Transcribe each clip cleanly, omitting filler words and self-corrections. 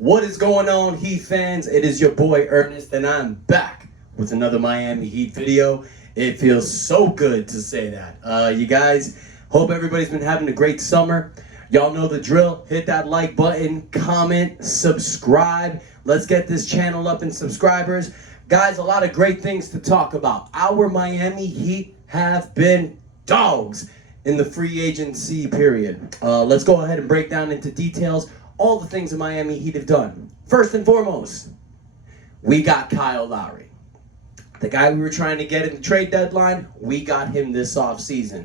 What is going on, Heat fans? It is your boy Ernest, and I'm back with another Miami Heat video. It feels so good to say that. You guys, hope everybody's been having a great summer. Y'all know the drill. Hit that like button, comment, subscribe. Let's get this channel up in subscribers. Guys, a lot of great things to talk about. Our Miami Heat have been dogs in the free agency period. Let's go ahead and break down into details all the things the Miami Heat have done. First and foremost, we got Kyle Lowry. The guy we were trying to get in the trade deadline, we got him this offseason.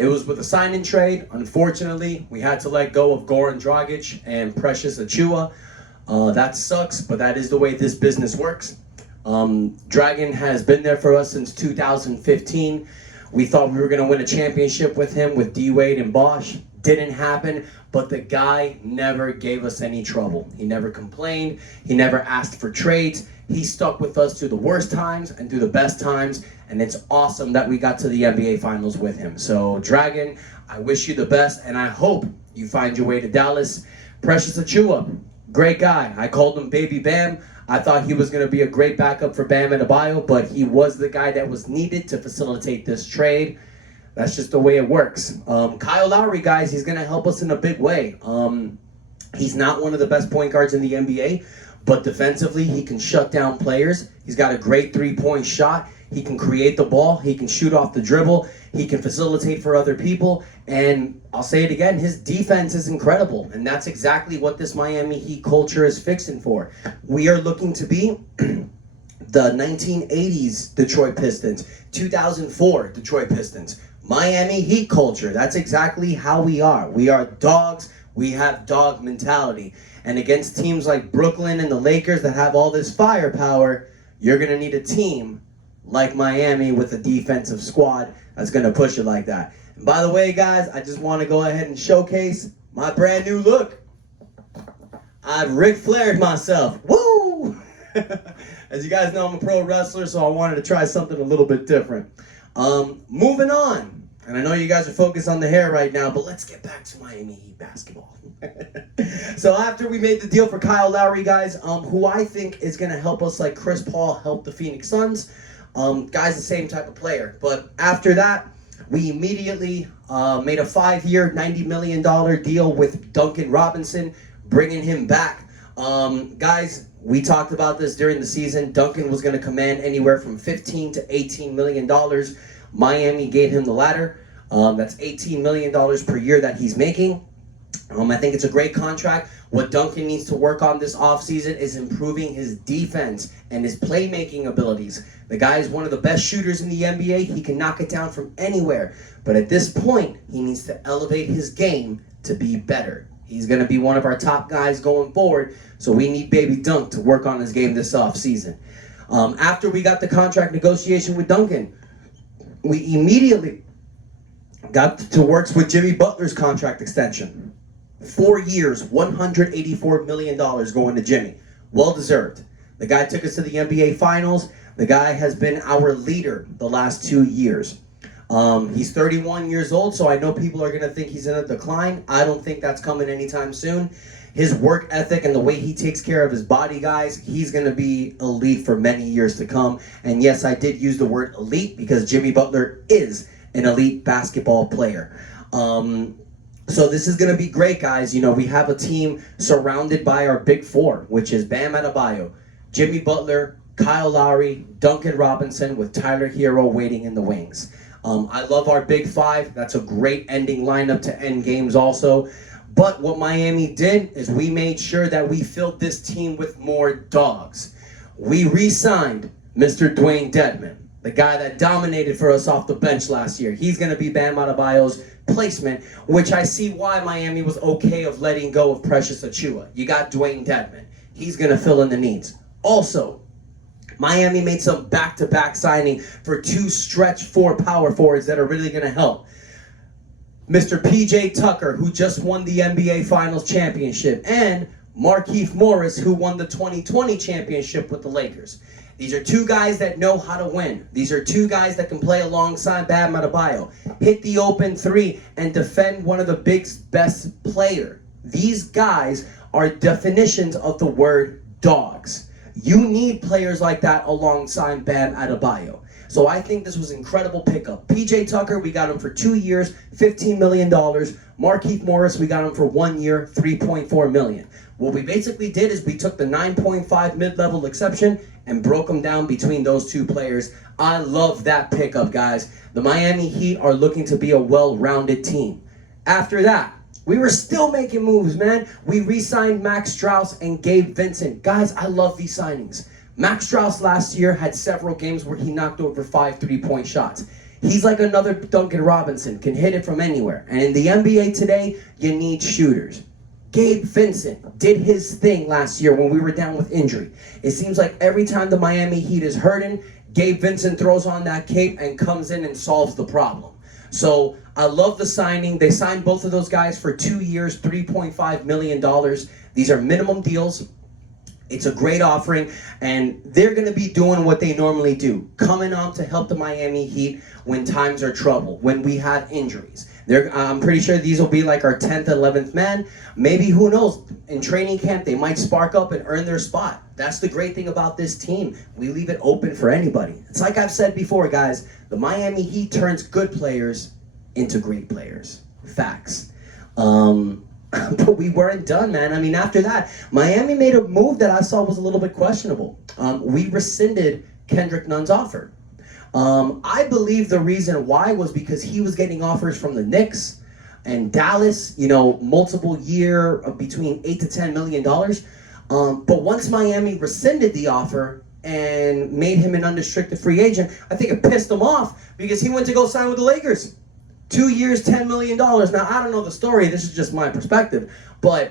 It was with a sign-in trade. Unfortunately, we had to let go of Goran Dragic and Precious Achiuwa. That sucks, but that is the way this business works. Dragon has been there for us since 2015. We thought we were going to win a championship with him with D-Wade and Bosh. Didn't happen, but the guy never gave us any trouble. He never complained. He never asked for trades. He stuck with us through the worst times and through the best times, and it's awesome that we got to the NBA Finals with him. So, Dragon, I wish you the best, and I hope you find your way to Dallas. Precious Achiuwa, great guy. I called him Baby Bam. I thought he was going to be a great backup for Bam Adebayo, but he was the guy that was needed to facilitate this trade. That's just the way it works. Kyle Lowry, guys, he's going to help us in a big way. He's not one of the best point guards in the NBA, but defensively, he can shut down players. He's got a great three-point shot. He can create the ball. He can shoot off the dribble. He can facilitate for other people. And I'll say it again, his defense is incredible. And that's exactly what this Miami Heat culture is fixing for. We are looking to be the 1980s Detroit Pistons, 2004 Detroit Pistons. Miami Heat culture, that's exactly how we are. We are dogs. We have dog mentality. And against teams like Brooklyn and the Lakers that have all this firepower, you're going to need a team like Miami with a defensive squad that's going to push it like that. And by the way, guys, I just want to go ahead and showcase my brand new look. I've Ric Flaired myself. Woo! As you guys know, I'm a pro wrestler, so I wanted to try something a little bit different. Moving on. And I know you guys are focused on the hair right now, but let's get back to Miami Heat basketball. So after we made the deal for Kyle Lowry, guys, who I think is going to help us like Chris Paul helped the Phoenix Suns. Guy's the same type of player. But after that, we immediately made a 5-year, $90 million deal with Duncan Robinson, bringing him back. Guys, we talked about this during the season. Duncan was going to command anywhere from $15 to $18 million. Miami gave him the latter. That's $18 million per year that he's making. I think it's a great contract. What Duncan needs to work on this offseason is improving his defense and his playmaking abilities. The guy is one of the best shooters in the NBA. He can knock it down from anywhere. But at this point, he needs to elevate his game to be better. He's going to be one of our top guys going forward, so we need Baby Dunk to work on his game this offseason. After we got the contract negotiation with Duncan, we immediately got to work with Jimmy Butler's contract extension. 4 years, $184 million going to Jimmy. Well-deserved. The guy took us to the NBA Finals. The guy has been our leader the last 2 years. He's 31 years old, so I know people are going to think he's in a decline. I don't think that's coming anytime soon. His work ethic and the way he takes care of his body, guys, he's going to be elite for many years to come. And yes, I did use the word elite because Jimmy Butler is an elite basketball player. So this is going to be great, guys. You know, we have a team surrounded by our big four, which is Bam Adebayo, Jimmy Butler, Kyle Lowry, Duncan Robinson, with Tyler Hero waiting in the wings. I love our big five. That's a great ending lineup to end games also. But what Miami did is we made sure that we filled this team with more dogs. We re-signed Mr. Dwayne Dedmon, the guy that dominated for us off the bench last year. He's going to be Bam Adebayo's placement, which I see why Miami was okay of letting go of Precious Achiuwa. You got Dwayne Dedmon. He's going to fill in the needs. Also, Miami made some back-to-back signing for 2 stretch 4 power forwards that are really going to help. Mr. P.J. Tucker, who just won the NBA Finals championship, and Markieff Morris, who won the 2020 championship with the Lakers. These are 2 guys that know how to win. These are 2 guys that can play alongside Bam Adebayo, hit the open 3, and defend one of the best player. These guys are definitions of the word dogs. You need players like that alongside Bam Adebayo. So I think this was an incredible pickup. PJ Tucker, we got him for 2 years, $15 million. Markieff Morris, we got him for 1 year, $3.4 million. What we basically did is we took the 9.5 mid-level exception and broke them down between those two players. I love that pickup, guys. The Miami Heat are looking to be a well-rounded team. After that, we were still making moves, man. We re-signed Max Strus and Gabe Vincent. Guys, I love these signings. Max Strus last year had several games where he knocked over 5 3-point shots. He's like another Duncan Robinson, can hit it from anywhere. And in the NBA today, you need shooters. Gabe Vincent did his thing last year when we were down with injury. It seems like every time the Miami Heat is hurting, Gabe Vincent throws on that cape and comes in and solves the problem. So I love the signing. They signed both of those guys for 2 years, $3.5 million. These are minimum deals. It's a great offering, and they're going to be doing what they normally do, coming up to help the Miami Heat when times are trouble, when we have injuries. I'm pretty sure these will be like our 10th, 11th man. Maybe, who knows, in training camp, they might spark up and earn their spot. That's the great thing about this team. We leave it open for anybody. It's like I've said before, guys, the Miami Heat turns good players into great players. Facts. But we weren't done, man. I mean, after that, Miami made a move that I saw was a little bit questionable. We rescinded Kendrick Nunn's offer. I believe the reason why was because he was getting offers from the Knicks and Dallas, you know, multiple year of between $8 to $10 million. But once Miami rescinded the offer and made him an unrestricted free agent, I think it pissed him off because he went to go sign with the Lakers. 2 years, $10 million. Now, I don't know the story. This is just my perspective. But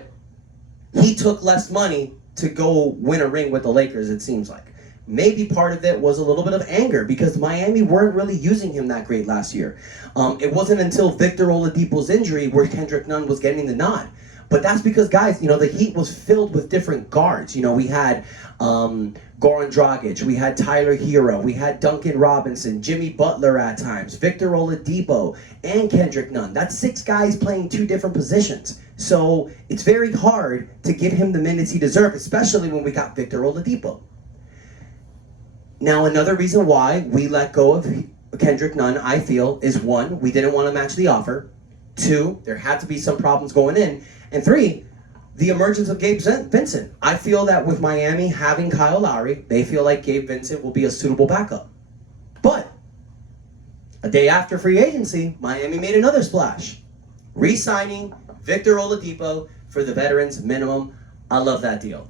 he took less money to go win a ring with the Lakers, it seems like. Maybe part of it was a little bit of anger because Miami weren't really using him that great last year. It wasn't until Victor Oladipo's injury where Kendrick Nunn was getting the nod. But that's because, guys, you know, the Heat was filled with different guards. You know, we had Goran Dragic, we had Tyler Hero, we had Duncan Robinson, Jimmy Butler at times, Victor Oladipo, and Kendrick Nunn. That's 6 guys playing 2 different positions. So it's very hard to give him the minutes he deserved, especially when we got Victor Oladipo. Now, another reason why we let go of Kendrick Nunn, I feel, is 1, we didn't want to match the offer. 2, there had to be some problems going in. And 3, the emergence of Gabe Vincent. I feel that with Miami having Kyle Lowry, they feel like Gabe Vincent will be a suitable backup. But a day after free agency, Miami made another splash, re-signing Victor Oladipo for the veterans minimum. I love that deal.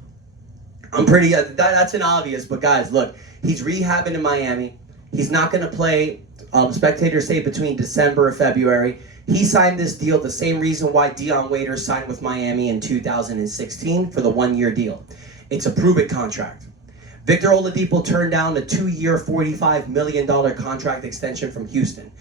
I'm pretty, that's an obvious, but guys, look, he's rehabbing in Miami. He's not going to play, spectators say, between December or February. He signed this deal the same reason why Dion Waiters signed with Miami in 2016 for the 1-year deal. It's a prove-it contract. Victor Oladipo turned down a 2-year, $45 million contract extension from Houston.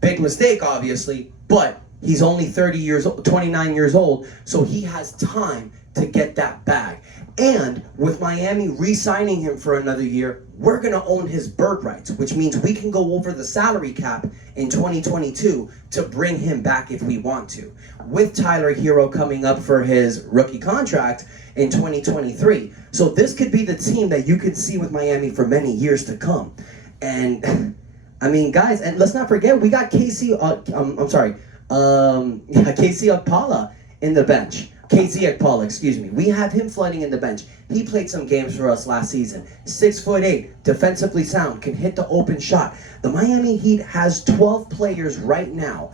Big mistake, obviously, but he's only 29 years old, so he has time to get that bag. And with Miami re-signing him for another year, we're going to own his bird rights, which means we can go over the salary cap in 2022 to bring him back if we want to. With Tyler Hero coming up for his rookie contract in 2023. So this could be the team that you could see with Miami for many years to come. And I mean, guys, and let's not forget, we got Casey Okpala in the bench. KZ Ekpal, excuse me. We have him flooding in the bench. He played some games for us last season. 6'8", defensively sound, can hit the open shot. The Miami Heat has 12 players right now.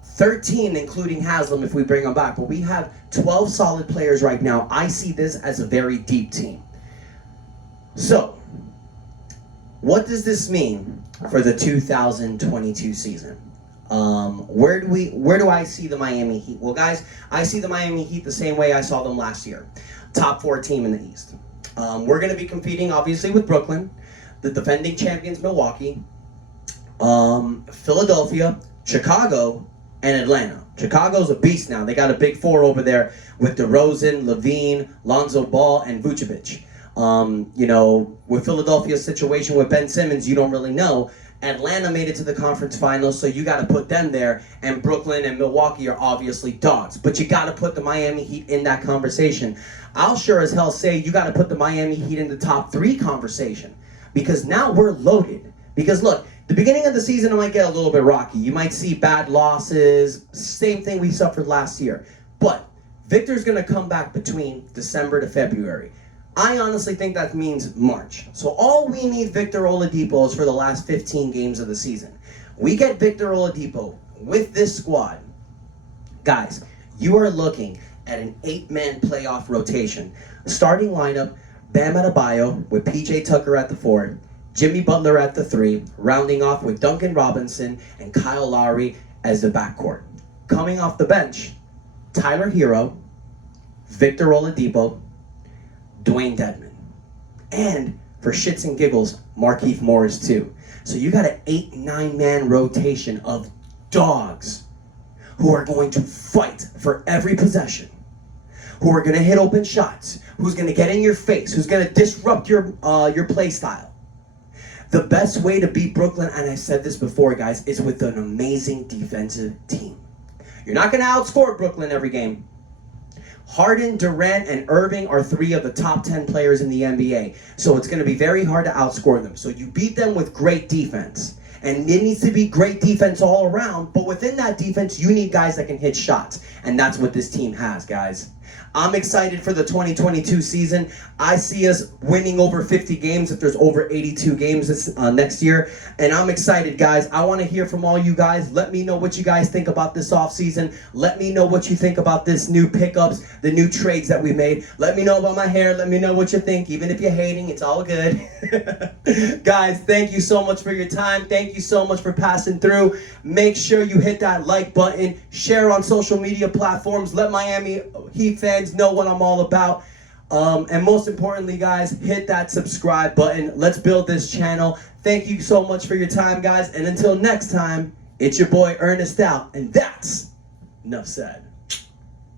13 including Haslam if we bring him back. But we have 12 solid players right now. I see this as a very deep team. So, what does this mean for the 2022 season? Where do I see the Miami Heat? Well, guys, I see the Miami Heat the same way I saw them last year. Top 4 team in the East. We're going to be competing, obviously, with Brooklyn, the defending champions, Milwaukee, Philadelphia, Chicago, and Atlanta. Chicago's a beast now. They got a big 4 over there with DeRozan, Levine, Lonzo Ball, and Vucevic. You know, with Philadelphia's situation with Ben Simmons, you don't really know. Atlanta made it to the conference finals, so you got to put them there. And Brooklyn and Milwaukee are obviously dogs. But you got to put the Miami Heat in that conversation. I'll sure as hell say you got to put the Miami Heat in the top 3 conversation. Because now we're loaded. Because look, the beginning of the season it might get a little bit rocky. You might see bad losses. Same thing we suffered last year. But Victor's going to come back between December to February. I honestly think that means March. So all we need Victor Oladipo is for the last 15 games of the season. We get Victor Oladipo with this squad. Guys, you are looking at an 8-man playoff rotation. Starting lineup, Bam Adebayo with PJ Tucker at the 4, Jimmy Butler at the 3, rounding off with Duncan Robinson and Kyle Lowry as the backcourt. Coming off the bench, Tyler Hero, Victor Oladipo, Dwayne Dedmon. And for shits and giggles, Markieff Morris too. So you got an 8-9-man rotation of dogs who are going to fight for every possession, who are going to hit open shots, who's going to get in your face, who's going to disrupt your play style. The best way to beat Brooklyn, and I said this before, guys, is with an amazing defensive team. You're not going to outscore Brooklyn every game. Harden, Durant, and Irving are 3 of the top 10 players in the NBA. So it's going to be very hard to outscore them. So you beat them with great defense. And it needs to be great defense all around. But within that defense, you need guys that can hit shots. And that's what this team has, guys. I'm excited for the 2022 season. I see us winning over 50 games if there's over 82 games this next year. And I'm excited, guys. I want to hear from all you guys. Let me know what you guys think about this offseason. Let me know what you think about this new pickups, the new trades that we made. Let me know about my hair. Let me know what you think. Even if you're hating, it's all good. Guys, thank you so much for your time. Thank you so much for passing through. Make sure you hit that like button. Share on social media platforms. Let Miami Heat fans know what I'm all about. And most importantly, guys, hit that subscribe button. Let's build this channel. Thank you so much for your time, guys. And until next time, it's your boy Ernest out. And that's enough said.